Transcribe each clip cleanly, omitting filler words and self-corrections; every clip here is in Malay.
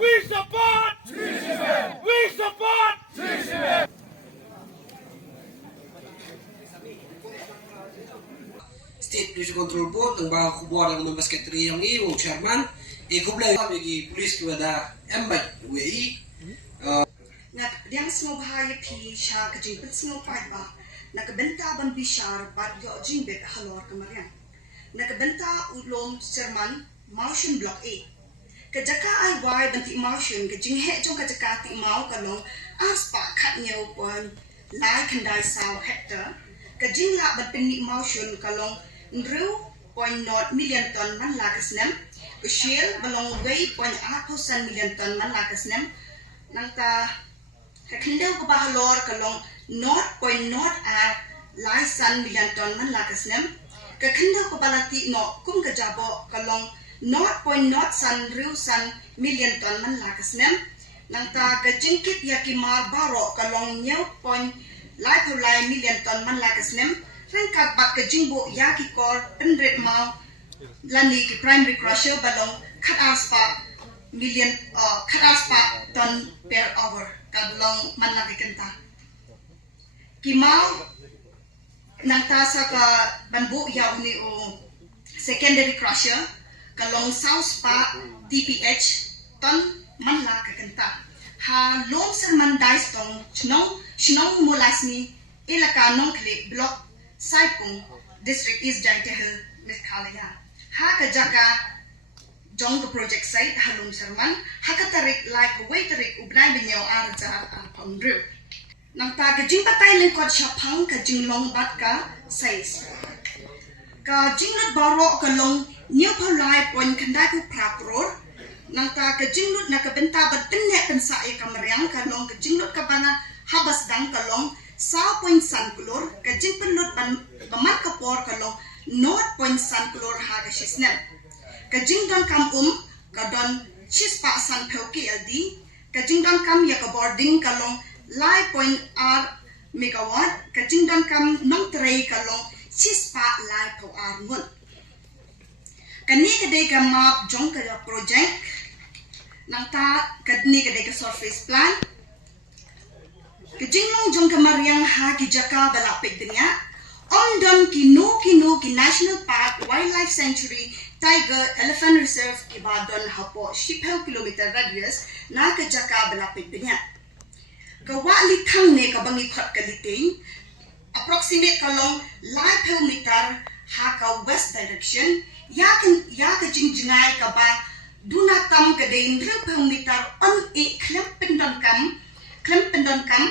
We support! We support! State Pollution Control Board teng ba khubor yang membas sekretari yang ni wong chairman kublai bagi polis kepada embat WI nak yang semua bahaya pi sha kejing pun semua pai ba nak benta ban bishar bad yo jing bet halor kemarian nak benta ulom chairman motion block A kejaka ai wai banti motion kejing he jong kejaka ti mau kalong aspa khat nyau pon lai khandai saw hector kejing la ban penni motion kalong Ndrew point not million ton man lakasnem Shell balong way point 8% million ton man lakasnem nangta kakindau ko bahalor kalong not point not laisan million ton man lakasnem kakindau ko balati no kum kajabo kalong not point not san rew san million ton man lakasnem nangta kajingkit yakima baro kalong nyaw point lai million ton man lakasnem Rengkat bat ke jingbo yaki kor pendret mau lani ke primary crusher balong kat aspa million kat aspa ton per hour kadlong manlaki kenta kimau nangta sa ka banbu ya uni o secondary crusher kalong south pa DPH ton manlaki kenta ha long serman dais tong chnong mulasni ilaka nongkle block Saipung District East Jainte Hill Meghalaya ha ka jaka jong project site halum serman ha ka tarik like way tarik ubnai binyaw arja pangru nang ta ka jing patay lengkot syapang ka jing long bat ka sais ka jing lut baro ka long new palai point kandai ku prapror nang ta ka jing lut na ka benta bat pinne pensa e kamariang ka long ka jing lut ka bana habas dang ka long sa point san kulor kajing penut bamat kapor kalong not point san kulor ha ka shisnem kajing don kam kadon chispa san pheuki aldi kajing don kam ya ka boarding kalong lai point r megawatt kajing don kam nong trei kalong chispa lai po r ngun kani kadai ka map jong ka project nangta kadni kadai ka surface plan Kejinglong jong kamariang ha ki jaka balapit dunia Ondon ki National Park Wildlife Sanctuary Tiger Elephant Reserve ki badon hapo 10 kilometer radius na ka jaka balapit dunia Kawali thang ne ka bangi khat kaliting approximate kalong 5 meter ha ka west direction ya ka jingjingai ka ba dunatam ka dein 3 meter on e klempendon kam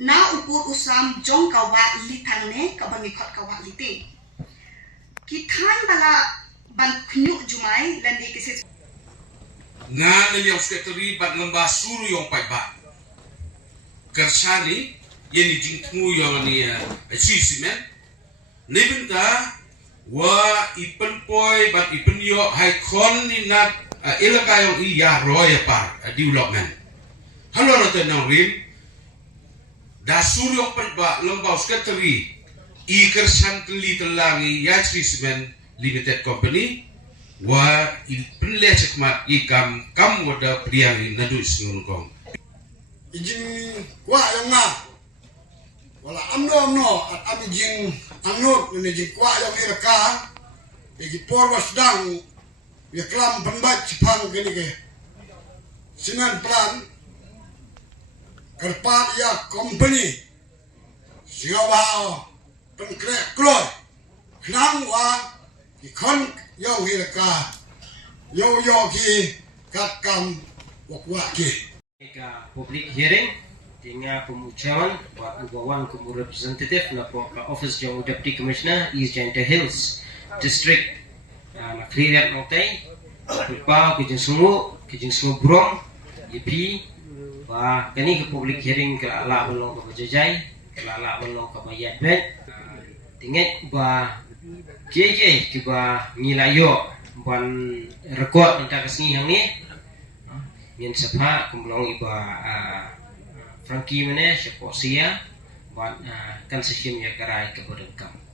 na upur usam jong kawa litang ne kabangi khot kawa lite kithan bala ban khnu jumai landi kise nga ne yang sekretari bat lamba suru yang pai ba kersani yeni jingtmu yang ni achievement ne binta wa ipen poi bat ipen yo hai khon ni nat ilaka yang iya roya par development halo rata nang rim dasur yang perba lembau sekretari ikersan keli telangi Yachrisman Limited Company wa penle cekmat ikam kam wada priangi nadu isnungkong ijin wa yang na wala amno at amijing anut ni jing kwa yang iraka igi porwas dang ya klam penbat cipang gini ke sinan plan kerpat ya company siawa pengkrek kloy knang wa ikon yo hiraka yo ki kakam wakwa ki public hearing dengan pemucaman buat ubawan kumu representative na po ka office jong deputy commissioner East Jainte Hills district na clear notay pa kijing sungu brong yepi ba kani ke public hearing ke ala belong ke bajajai ke ala belong ke bayat bet tinget ba keje ke ba ngilayo ban rekod entah kesini yang ni yang sepa kumulong iba Frankie mana siapa sia buat concession ya kerai kepada kamu.